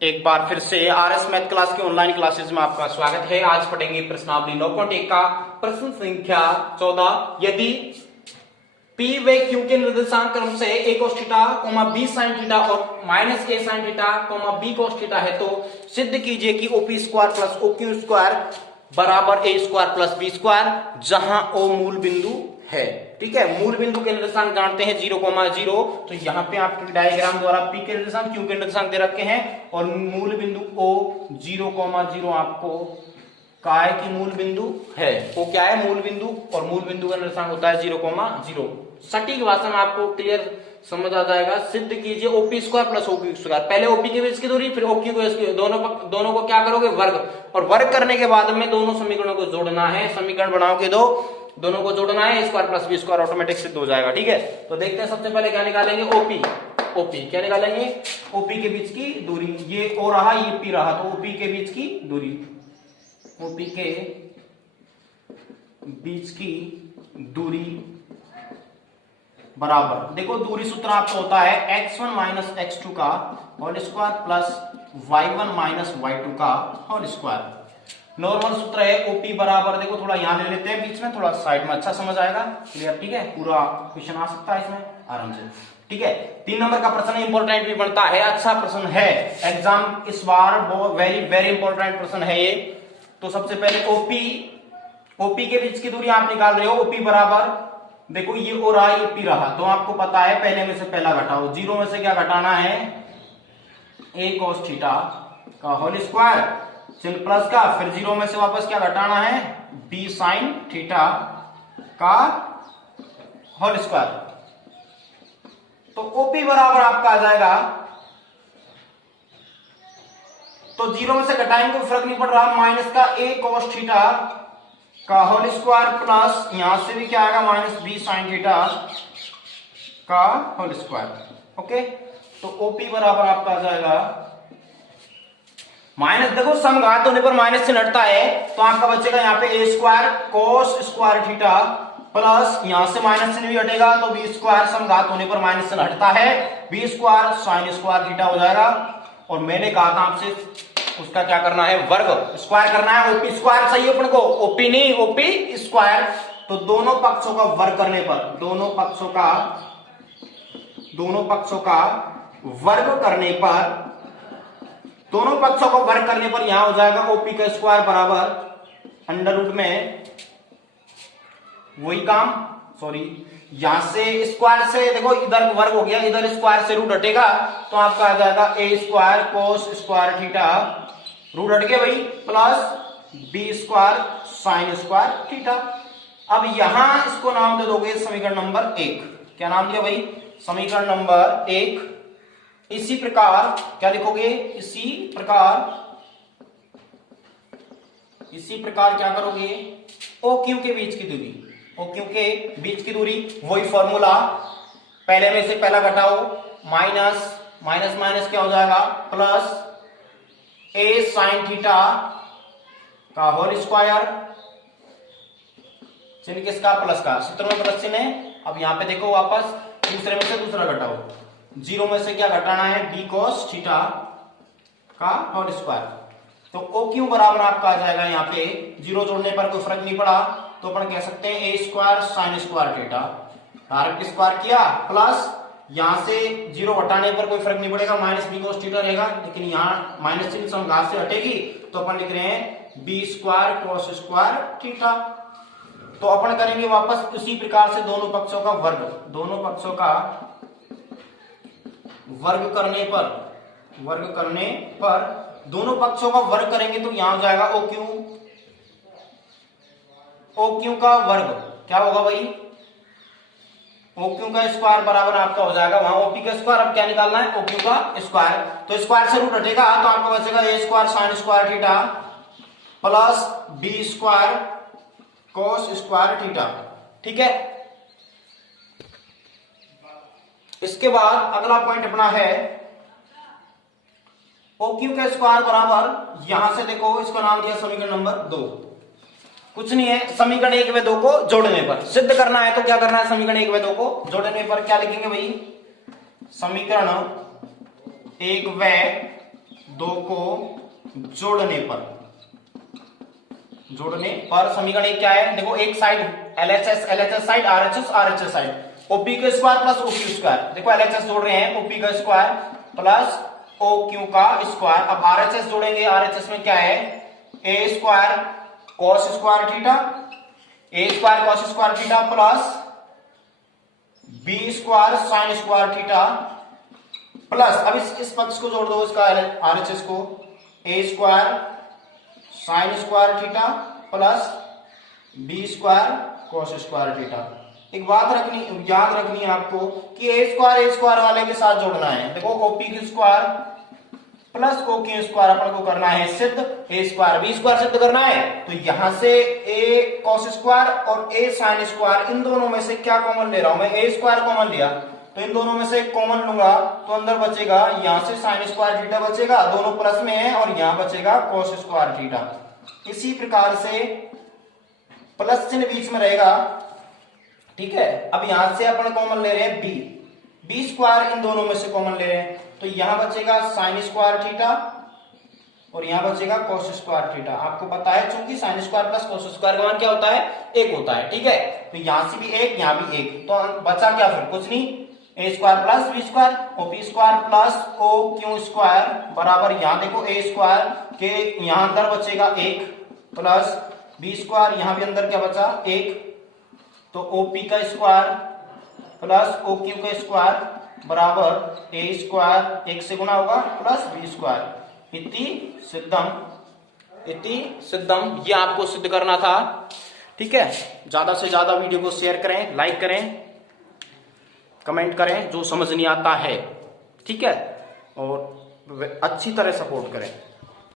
एक बार फिर से आरएस मैथ क्लास के ऑनलाइन क्लासेस में आपका स्वागत है। आज पढ़ेंगे प्रश्नावली 9.1 का प्रश्न संख्या 14। यदि P व Q के निर्देशांक क्रम से a cos theta, b sin theta और minus a sin theta, b cos theta है तो सिद्ध कीजिए कि OP square plus OQ square बराबर a square plus b square, जहां O मूल बिंदु है। ठीक है, मूल बिंदु के निर्देशांक जानते हैं 0,0, तो यहाँ पे आपके डायग्राम द्वारा P के निर्देशांक Q के निर्देशांक दे रखे हैं और मूल बिंदु O 0,0 आपको का है कि मूल बिंदु है। वो क्या है? मूल बिंदु, और मूल बिंदु का निर्देशांक होता है 0,0। सटीक भाषा में आपको क्लियर समझ आ जाएगा। सिद्ध कीजिए OP square plus OQ square. पहले OP के बीच की दूरी, फिर OQ के दोनों को क्या करोगे? वर्ग, और वर्ग करने के बाद में दोनों समीकरणों को जोड़ना है। समीकरण बनाओगे दोनों को जोड़ना है, a square plus b square automatic सिद्ध हो जाएगा। ठीक है, तो देखते हैं सबसे पहले क्या निकालेंगे। OP क्या निकालेंगे? OP के बीच की दूरी, ये O रहा, ये P रहा, तो OP के बीच की दूरी, OP के बीच की दूरी बराबर, देखो दूरी सूत्र आपको होता है x1 माइनस x2 का whole square plus y1 minus y2 का होल स्क्वायर। नॉर्मल सूत्र है OP बराबर, देखो थोड़ा यहां ले लेते हैं बीच में, थोड़ा साइड में अच्छा समझ आएगा। क्लियर? ठीक है, पूरा क्वेश्चन आ सकता है इसमें आराम से। ठीक है, 3 नंबर का प्रश्न इंपॉर्टेंट भी बनता है, अच्छा प्रश्न है एग्जाम इस बार, वेरी वेरी इंपॉर्टेंट प्रश्न है ये। तो सबसे पहले OP के बीच की दूरी आप निकाल रहे हो। OP बराबर, देखो ये O रहा, ये P रहा, तो आपको पता है पहले में से पहला घटाओ। 0 में से क्या घटाना है? a cos थीटा का होल स्क्वायर, चिन्ह प्लस का, फिर 0 में से वापस क्या घटाना है? b sin थीटा का होल स्क्वायर। तो OP बराबर आपका आ जाएगा, तो 0 में से घटाएंगे तो फर्क नहीं पड़ रहा, माइनस का a cos थीटा का होल स्क्वायर प्लस यहां से भी क्या आएगा? माइनस b sin थीटा का होल स्क्वायर। ओके, तो OP बराबर आपका आ जाएगा माइनस, देखो समघात होने पर माइनस चिन्ह हटता है, तो आपका बचेगा यहाँ पे a square cos square theta plus यहां से माइनस चिन्ह भी हटेगा, तो b स्क्वायर समघात होने पर माइनस चिन्ह हटता है, b square sin square theta हो जाएगा। और मैंने कहा था आपसे उसका क्या करना है? वर्ग, स्क्वायर करना है। OP स्क्वायर चाहिए अपन को, OP नहीं, OP स्क्वायर। तो दोनों पक्षों का वर्ग करने पर, दोनों पक्षों का वर्ग करने पर, दोनों पक्षों को वर्ग करने पर यहां हो जाएगा OP का स्क्वायर बराबर अंडर रूट में, वही काम, सॉरी यहां से स्क्वायर से, देखो इधर वर्ग हो गया, इधर स्क्वायर से रूट हटेगा, तो आपका आ जाएगा a square cos square theta, root हट गया भाई, plus b square sin square theta. अब यहां इसको नाम दे दोगे समीकरण नंबर 1। क्या नाम दिया भाई? समीकरण नंबर 1। इसी प्रकार क्या लिखोगे? इसी प्रकार क्या करोगे? OQ के बीच की दूरी, OQ के बीच की दूरी, वही फॉर्मूला, पहले में से पहला घटाओ, माइनस क्या हो जाएगा? प्लस a sin थीटा का होल स्क्वायर, चिन्ह किसका? प्लस का, सूत्र में प्लस चिन्ह है। अब यहां पे देखो वापस दूसरे में से दूसरा घटाओ, 0 में से क्या घटाना है? b cos थीटा का होल स्क्वायर। तो OQ बराबर आपका आ जाएगा, यहाँ पे 0 जोड़ने पर कोई फर्क नहीं पड़ा, तो अपन कह सकते हैं a square sin square theta, direct square किया, प्लस यहां से 0 हटाने पर कोई फर्क नहीं पड़ेगा, माइनस b cos थीटा रहेगा, लेकिन यहाँ माइनस चिन्ह समघात से हटेगी, तो अपन लिख रहे हैं b square cos square theta. तो अपन करेंगे वापस उसी प्रकार से दोनों पक्षों का वर्ग, दोनों पक्षों का वर्ग करने पर दोनों पक्षों का वर्ग करेंगे तो यहां हो जाएगा OQ का वर्ग, क्या होगा भाई? OQ का स्क्वायर बराबर आपका हो जाएगा वहां OP का स्क्वायर। अब क्या निकालना है? OQ का स्क्वायर, तो स्क्वायर से रूट हटेगा, तो आपको बचेगा a square sin square theta plus b square cos square theta. ठीक है, इसके बाद अगला पॉइंट अपना है OQ का स्क्वायर बराबर, यहां से देखो इसका नाम दिया समीकरण नंबर 2। कुछ नहीं है, समीकरण 1 व 2 को जोड़ने पर सिद्ध करना है, तो क्या करना है? समीकरण 1 व 2 को जोड़ने पर क्या लिखेंगे भाई? समीकरण 1 व दो को जोड़ने पर समीकरण एक क्या है, देखो एक side LHS side, RHS side, OP का स्क्वायर प्लस OQ स्क्वायर, देखो LHS जोड़ रहे हैं, OP का स्क्वायर प्लस OQ का स्क्वायर। अब RHS जोड़ेंगे, RHS में क्या है, A square cos square theta, A square cos square theta plus B square sin square theta plus, अब इस पक्ष को जोड़ दो, इसका RHS को, A square sine square theta plus B square cos square theta. एक बात याद रखनी है आपको कि A स्क्वायर वाले के साथ जोड़ना है। देखो OP की square plus OQ square upon को करना है सिद्ध, A स्क्वायर B स्क्वायर सिद्ध करना है, तो यहां से A cos स्क्वायर और A sin स्क्वायर, इन दोनों में से क्या कॉमन ले रहा हूं मैं, A स्क्वायर कॉमन लिया, तो इन दोनों में से कॉमन लूंगा तो अंदर बचेगा, यहां से sin स्क्वायर थीटा बचेगा, दोनों प्लस में है, और यहां बचेगा cos स्क्वायर थीटा। इसी प्रकार से प्लस चिन्ह बीच में रहेगा, ठीक है। अब यहां से अपन कॉमन ले रहे हैं B स्क्वायर, इन दोनों में से कॉमन ले रहे हैं, तो यहां बचेगा sin स्क्वायर थीटा और यहां बचेगा cos स्क्वायर थीटा। आपको पता है चूंकि sin square plus cos square का मान क्या होता है, एक होता है, ठीक है। तो यहां से भी एक, यहां भी एक, तो बचा क्या फिर, कुछ नहीं, A square plus B square, OP square plus OQ square बराबर, यहां देखो A स्क्वायर के यहां अंदर बचेगा एक प्लस B स्क्वायर, यहां भी अंदर क्या बचा, एक, तो OP का स्क्वायर प्लस OQ का स्क्वायर बराबर A स्क्वायर, एक से गुना होगा, प्लस B स्क्वायर, इति सिद्धम। ये आपको सिद्ध करना था, ठीक है। ज्यादा से ज्यादा वीडियो को शेयर करें, लाइक करें, कमेंट करें जो समझ नहीं आता है, ठीक है, और अच्छी तरह सपोर्ट करें।